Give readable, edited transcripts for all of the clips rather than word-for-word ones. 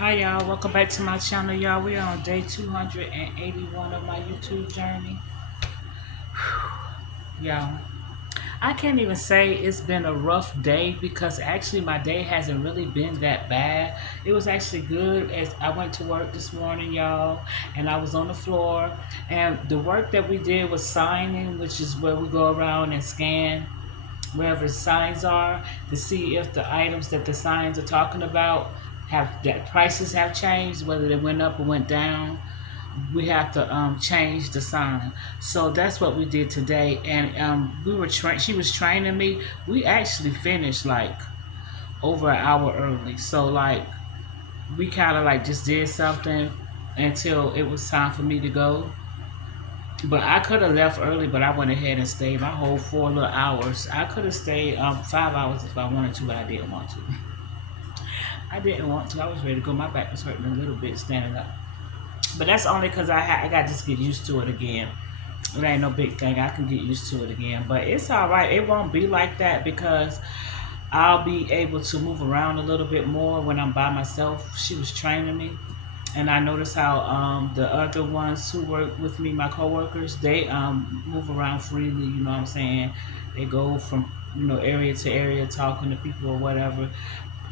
Hi y'all, welcome back to my channel y'all. We're on day 281 of my YouTube journey. Y'all, I can't even say it's been a rough day because actually my day hasn't really been that bad. It was actually good as I went to work this morning, y'all, and I was on the floor, and the work that we did was signing, which is where we go around and scan wherever signs are to see if the items that the signs are talking about have that prices have changed, whether they went up or went down. We have to change the sign. So that's what we did today, and she was training me. We actually finished like over an hour early. So like we kind of like just did something until it was time for me to go. But I could have left early, but I went ahead and stayed my whole 4 little hours. I could have stayed 5 hours if I wanted to, but I didn't want to. I didn't want to. I was ready to go. My back was hurting a little bit standing up. But that's only because I got to just get used to it again. It ain't no big thing. I can get used to it again. But it's all right. It won't be like that because I'll be able to move around a little bit more when I'm by myself. She was training me. And I noticed how the other ones who work with me, my coworkers, they move around freely. You know what I'm saying? They go from area to area, talking to people or whatever.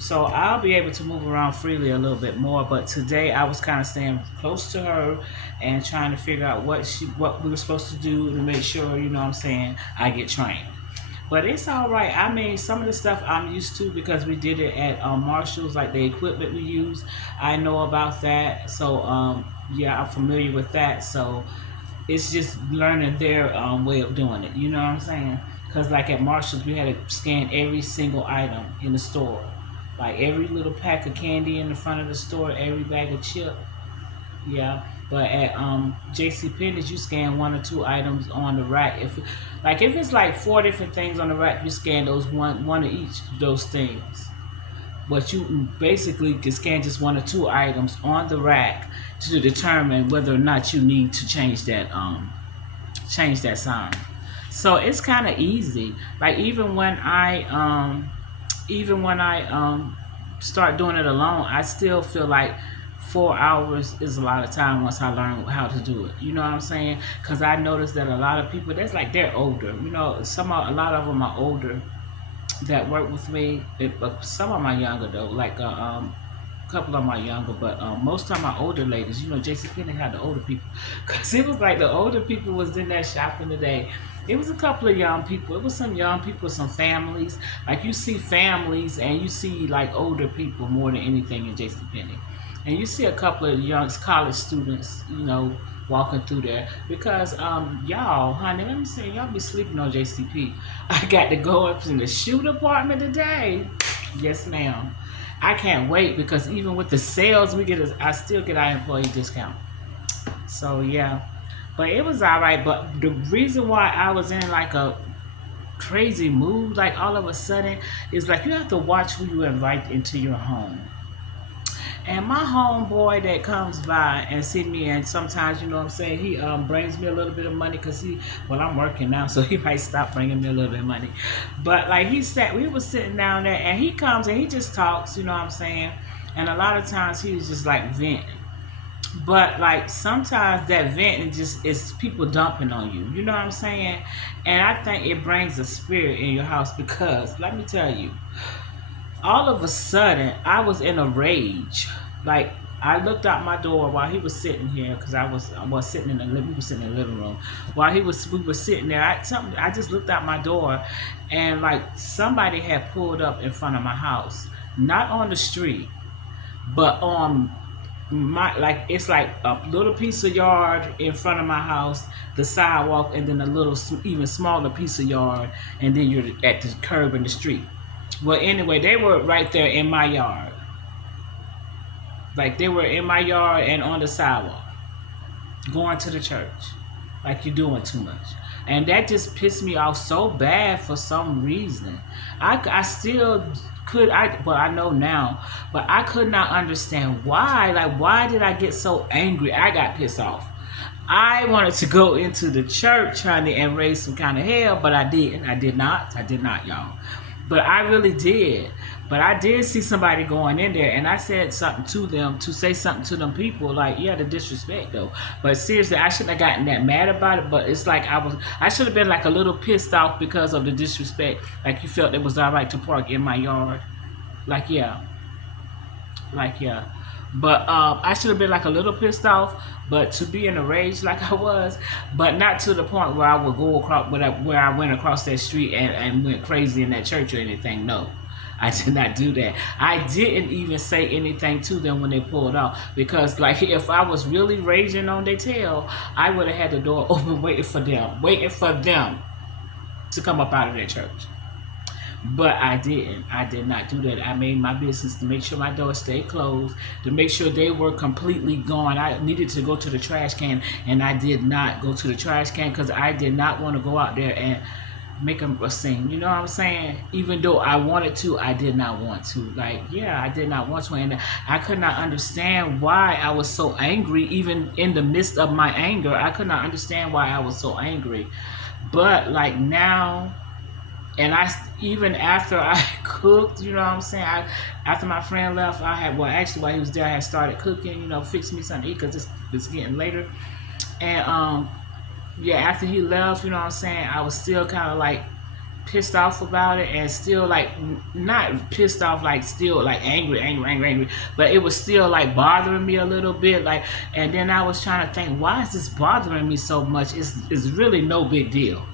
So I'll be able to move around freely a little bit more. But today I was kind of staying close to her and trying to figure out what we were supposed to do to make sure, you know what I'm saying, I get trained. But it's all right. I mean, some of the stuff I'm used to because we did it at Marshall's, like the equipment we use. I know about that. So, yeah, I'm familiar with that. So it's just learning their way of doing it. You know what I'm saying? Because like at Marshall's, we had to scan every single item in the store. Like every little pack of candy in the front of the store, every bag of chip. Yeah, but at JC Penney's, you scan 1 or 2 items on the rack. If it's like 4 different things on the rack, you scan those one of each of those things. But you basically can scan just 1 or 2 items on the rack to determine whether or not you need to change that sign. So it's kind of easy. Like even when I start doing it alone, I still feel like 4 hours is a lot of time once I learn how to do it. You know what I'm saying? Because I noticed that a lot of people, they're older. A lot of them are older that work with me. But some of them are younger though. Like a couple of them are younger, but most of them are older ladies. JC Penney had the older people, because it was like the older people was in there shopping today. It was a couple of young people. It was some young people, some families. Like you see families and you see like older people more than anything in JC Penney. And you see a couple of young college students, walking through there. Because y'all, honey, let me say, y'all be sleeping on JCP. I got to go up in the shoe department today. Yes, ma'am. I can't wait because even with the sales I still get our employee discount. So yeah. But it was all right. But the reason why I was in like a crazy mood, like all of a sudden, is like you have to watch who you invite into your home. And my homeboy that comes by and see me, and sometimes, you know what I'm saying, he brings me a little bit of money because I'm working now, so he might stop bringing me a little bit of money. But like we were sitting down there, and he comes and he just talks, you know what I'm saying? And a lot of times he was just like venting. But like sometimes that venting is people dumping on you, you know what I'm saying? And I think it brings a spirit in your house because, let me tell you, all of a sudden I was in a rage. Like I looked out my door while he was sitting here because I was sitting in the living. We were sitting in the living room while we were sitting there. I just looked out my door, and like somebody had pulled up in front of my house, not on the street, but on it's like a little piece of yard in front of my house, the sidewalk, and then a little even smaller piece of yard, and then you're at the curb in the street. Well, anyway, they were right there in my yard. Like they were in my yard and on the sidewalk, going to the church. Like you're doing too much. And that just pissed me off so bad for some reason. I still I know now, but I could not understand why. Like, why did I get so angry? I got pissed off. I wanted to go into the church honey, and raise some kind of hell, but I didn't. I did not, y'all. But I really did. But I did see somebody going in there, and I said something to them, to say something to them people, like, yeah, the disrespect though. But seriously, I shouldn't have gotten that mad about it. But it's like I should have been like a little pissed off because of the disrespect. Like you felt it was all right to park in my yard. Like yeah, like yeah. But I should have been like a little pissed off, but to be in a rage like I was, but not to the point where I would go across where I went across that street and went crazy in that church or anything. No, I did not do that. I didn't even say anything to them when they pulled off because, like, if I was really raging on their tail, I would have had the door open, waiting for them to come up out of their church. But I didn't. I did not do that. I made my business to make sure my door stayed closed, to make sure they were completely gone. I needed to go to the trash can, and I did not go to the trash can because I did not want to go out there and make them a scene. You know what I'm saying? Even though I wanted to, I did not want to. Like, yeah, I did not want to. And I could not understand why I was so angry, even in the midst of my anger. I could not understand why I was so angry. But, like, now, and I even after I cooked, you know what I'm saying. After my friend left, I had actually while he was there, I had started cooking, fixing me something to eat because it's getting later. And yeah, after he left, you know what I'm saying, I was still kind of like pissed off about it, and still like not pissed off, like still like angry, but it was still like bothering me a little bit, like. And then I was trying to think, why is this bothering me so much? It's really no big deal.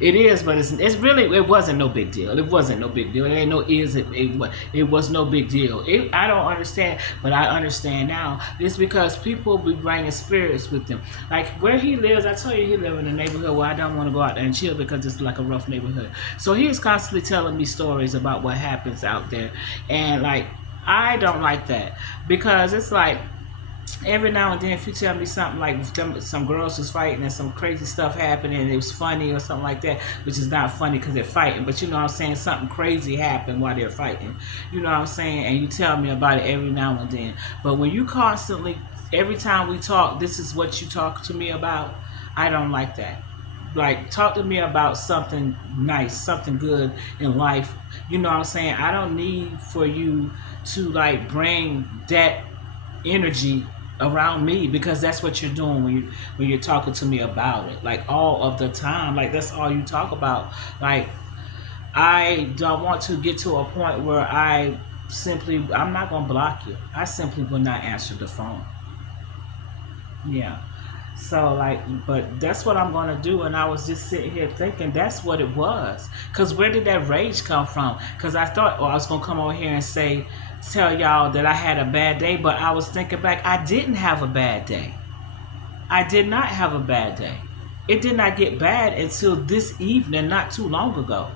It is, but it wasn't no big deal. It wasn't no big deal. It ain't no is it was no big deal. I don't understand, but I understand now. It's because people be bringing spirits with them. Like where he lives, I tell you, he live in a neighborhood where I don't want to go out there and chill because it's like a rough neighborhood. So he is constantly telling me stories about what happens out there, and like I don't like that because it's like every now and then if you tell me something like some girls was fighting and some crazy stuff happened and it was funny or something like that, which is not funny because they're fighting, but you know what I'm saying, something crazy happened while they're fighting, you know what I'm saying, and you tell me about it every now and then. But when you constantly, every time we talk, this is what you talk to me about, I don't like that. Like, talk to me about something nice, something good in life, you know what I'm saying. I don't need for you to like bring that energy around me because that's what you're doing when you're talking to me about it, like all of the time, like that's all you talk about. Like I don't want to get to a point where I'm not gonna block you, I simply will not answer the phone. Yeah. So like, but that's what I'm gonna do. And I was just sitting here thinking that's what it was. Cause where did that rage come from? Cause I thought, oh, I was gonna come over here and tell y'all that I had a bad day, but I was thinking back, I didn't have a bad day. I did not have a bad day. It did not get bad until this evening, not too long ago.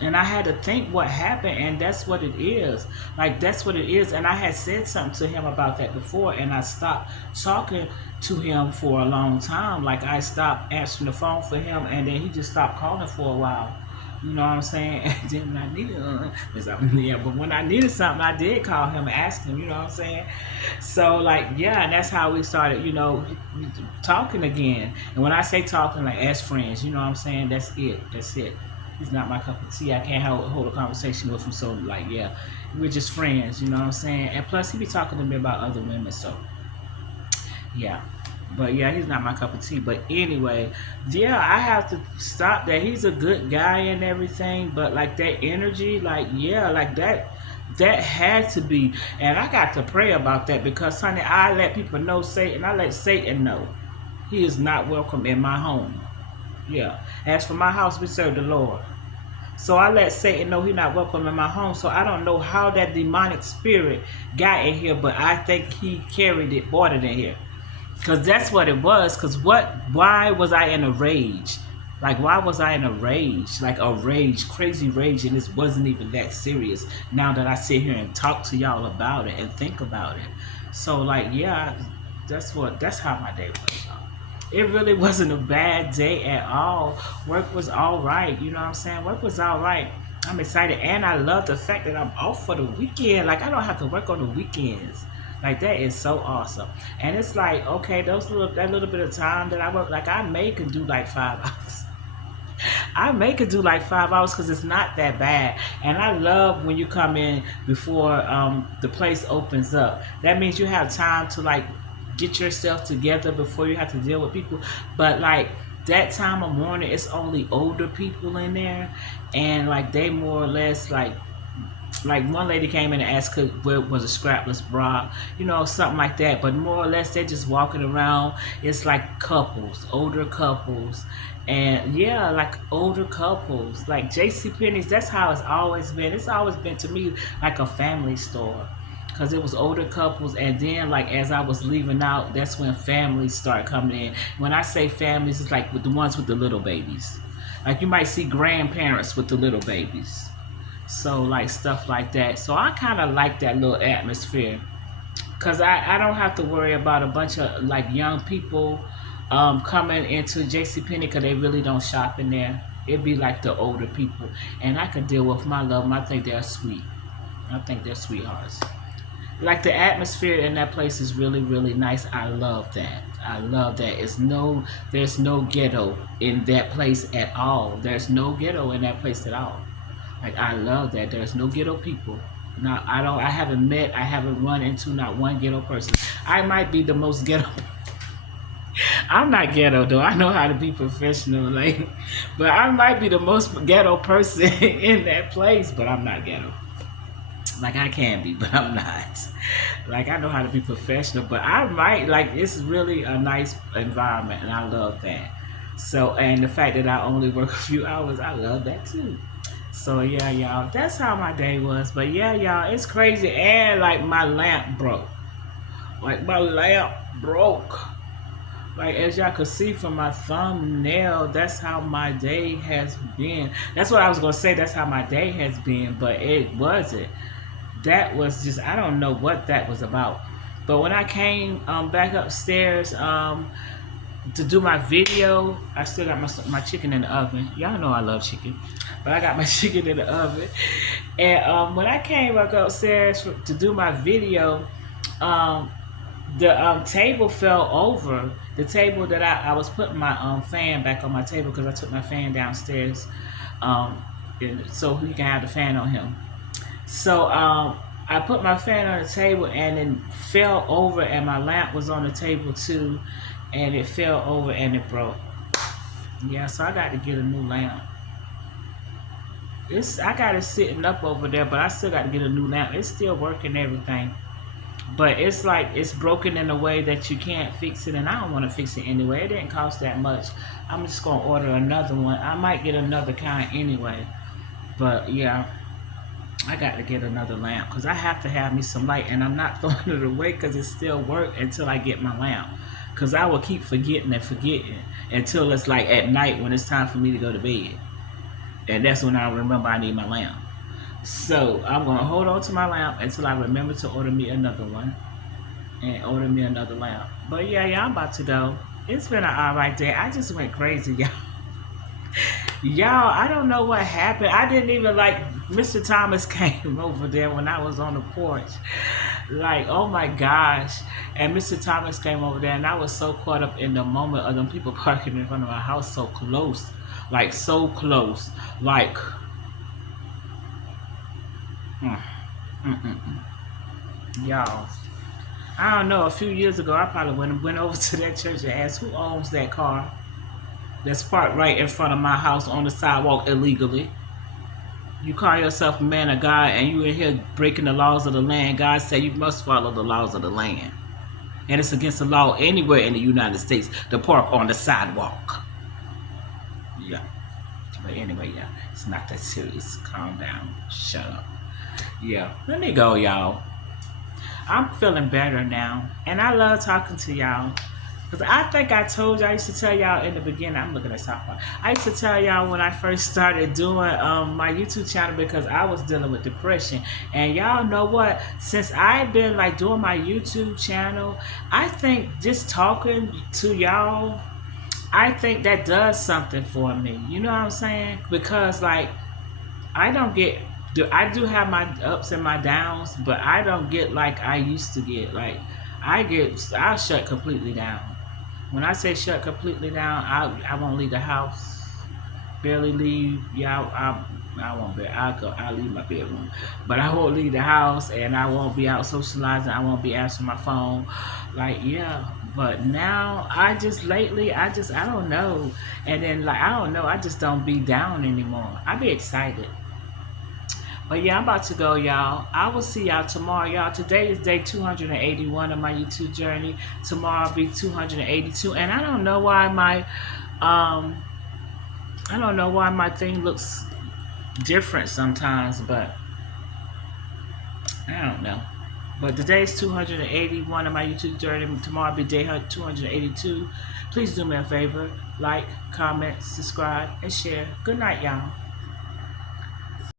And I had to think what happened, and that's what it is. Like, that's what it is. And I had said something to him about that before, and I stopped talking to him for a long time. Like, I stopped answering the phone for him, and then he just stopped calling for a while. You know what I'm saying? And then when I needed yeah, but when I needed something, I did call him and ask him, you know what I'm saying? So, like, yeah, and that's how we started, talking again. And when I say talking, like, as friends, you know what I'm saying? That's it. That's it. He's not my cup of tea. I can't hold a conversation with him. So, like, yeah, we're just friends, you know what I'm saying? And plus, he be talking to me about other women, so, yeah. But, yeah, he's not my cup of tea. But, anyway, yeah, I have to stop that. He's a good guy and everything, but, like, that energy, like, yeah, like, that had to be. And I got to pray about that because, honey, I let people know Satan. I let Satan know he is not welcome in my home. Yeah. As for my house, we serve the Lord. So I let Satan know he's not welcome in my home. So I don't know how that demonic spirit got in here, but I think he brought it in here. Because that's what it was. Because why was I in a rage? Like, why was I in a rage? Like a rage, crazy rage, and this wasn't even that serious. Now that I sit here and talk to y'all about it and think about it. So, like, yeah, that's how my day was, y'all. It really wasn't a bad day at all. Work was all right. You know what I'm saying? Work was all right. I'm excited. And I love the fact that I'm off for the weekend. Like, I don't have to work on the weekends. Like, that is so awesome. And it's like, okay, that little bit of time that I work, like, I may can do like 5 hours. I make it do like 5 hours because it's not that bad. And I love when you come in before the place opens up. That means you have time to like get yourself together before you have to deal with people. But like that time of morning, it's only older people in there, and like they more or less like one lady came in and asked where was a scrapless bra, something like that. But more or less, they're just walking around. It's like couples, older couples, and yeah, like older couples. Like J.C. Penney's, that's how it's always been. It's always been to me like a family store, cause it was older couples, and then like as I was leaving out, that's when families start coming in. When I say families, it's like with the ones with the little babies. Like you might see grandparents with the little babies, so like stuff like that. So I kind of like that little atmosphere because I don't have to worry about a bunch of like young people coming into JCPenney because they really don't shop in there. It'd be like the older people, and I could deal with my love them. I think they're sweet. I think they're sweethearts. Like the atmosphere in that place is really really nice. I love that. I love that. There's no ghetto in that place at all. There's no ghetto in that place at all. Like I love that. There's no ghetto people. Now I haven't run into not one ghetto person. I might be the most ghetto. I'm not ghetto though. I know how to be professional, like, but I might be the most ghetto person in that place. But I'm not ghetto. Like I can be, but I'm not. Like I know how to be professional, but I might like. It's really a nice environment, and I love that. So, and the fact that I only work a few hours, I love that too. So yeah, y'all, that's how my day was. But yeah, y'all, it's crazy. And like my lamp broke. Like my lamp broke. Like as y'all could see from my thumbnail, that's how my day has been. That's what I was gonna say. That's how my day has been, but it wasn't. That was just I don't know what that was about. But when I came back upstairs to do my video, I still got my chicken in the oven. Y'all know I love chicken, but I got my chicken in the oven. And when I came back upstairs to do my video, the table fell over. The table that I was putting my fan back on my table because I took my fan downstairs, so he can have the fan on him. So I put my fan on the table and it fell over, and my lamp was on the table too, and it fell over and it broke. Yeah, so I got to get a new lamp. I got it sitting up over there, but I still got to get a new lamp. It's still working everything, but it's like it's broken in a way that you can't fix it, and I don't want to fix it anyway. It didn't cost that much. I'm just gonna order another one. I might get another kind anyway, but yeah. I got to get another lamp because I have to have me some light, and I'm not throwing it away because it still works until I get my lamp. Because I will keep forgetting and forgetting until it's like at night when it's time for me to go to bed. And that's when I remember I need my lamp. So I'm going to hold on to my lamp until I remember to order me another one and order me another lamp. But yeah, I'm about to go. It's been an alright day. I just went crazy, y'all. Y'all, I don't know what happened. I didn't even like Mr. Thomas came over there when I was on the porch. Like, oh my gosh. And Mr. Thomas came over there, and I was so caught up in the moment of them people parking in front of my house so close. Like, so close. Like, mm, mm, mm, mm. Y'all. I don't know, a few years ago, I probably went over to that church and asked who owns that car that's parked right in front of my house on the sidewalk illegally. You call yourself a man of God and you in here breaking the laws of the land. God said you must follow the laws of the land. And it's against the law anywhere in the United States to park on the sidewalk. Yeah. But anyway, yeah, it's not that serious. Calm down. Shut up. Yeah. Let me go, y'all. I'm feeling better now. And I love talking to y'all. Because I think I told y'all, I used to tell y'all in the beginning, I'm looking at South Park. I used to tell y'all when I first started doing my YouTube channel because I was dealing with depression. And y'all know what? Since I've been like doing my YouTube channel, I think just talking to y'all, I think that does something for me. You know what I'm saying? Because like, I do have my ups and my downs, but I don't get like I used to get. Like, I'll shut completely down. When I say shut completely down, I won't leave the house. barely leave. Yeah, I won't be. I'll leave my bedroom, but I won't leave the house, and I won't be out socializing. I won't be answering my phone, like yeah. But now I don't know, and then like I don't know, I just don't be down anymore. I be excited. But yeah, I'm about to go, y'all. I will see y'all tomorrow, y'all. Today is day 281 of my YouTube journey. Tomorrow will be 282, and um I don't know why my thing looks different sometimes, but I don't know. But today is 281 of my YouTube journey. Tomorrow will be day 282. Please do me a favor, like, comment, subscribe, and share. Good night, y'all.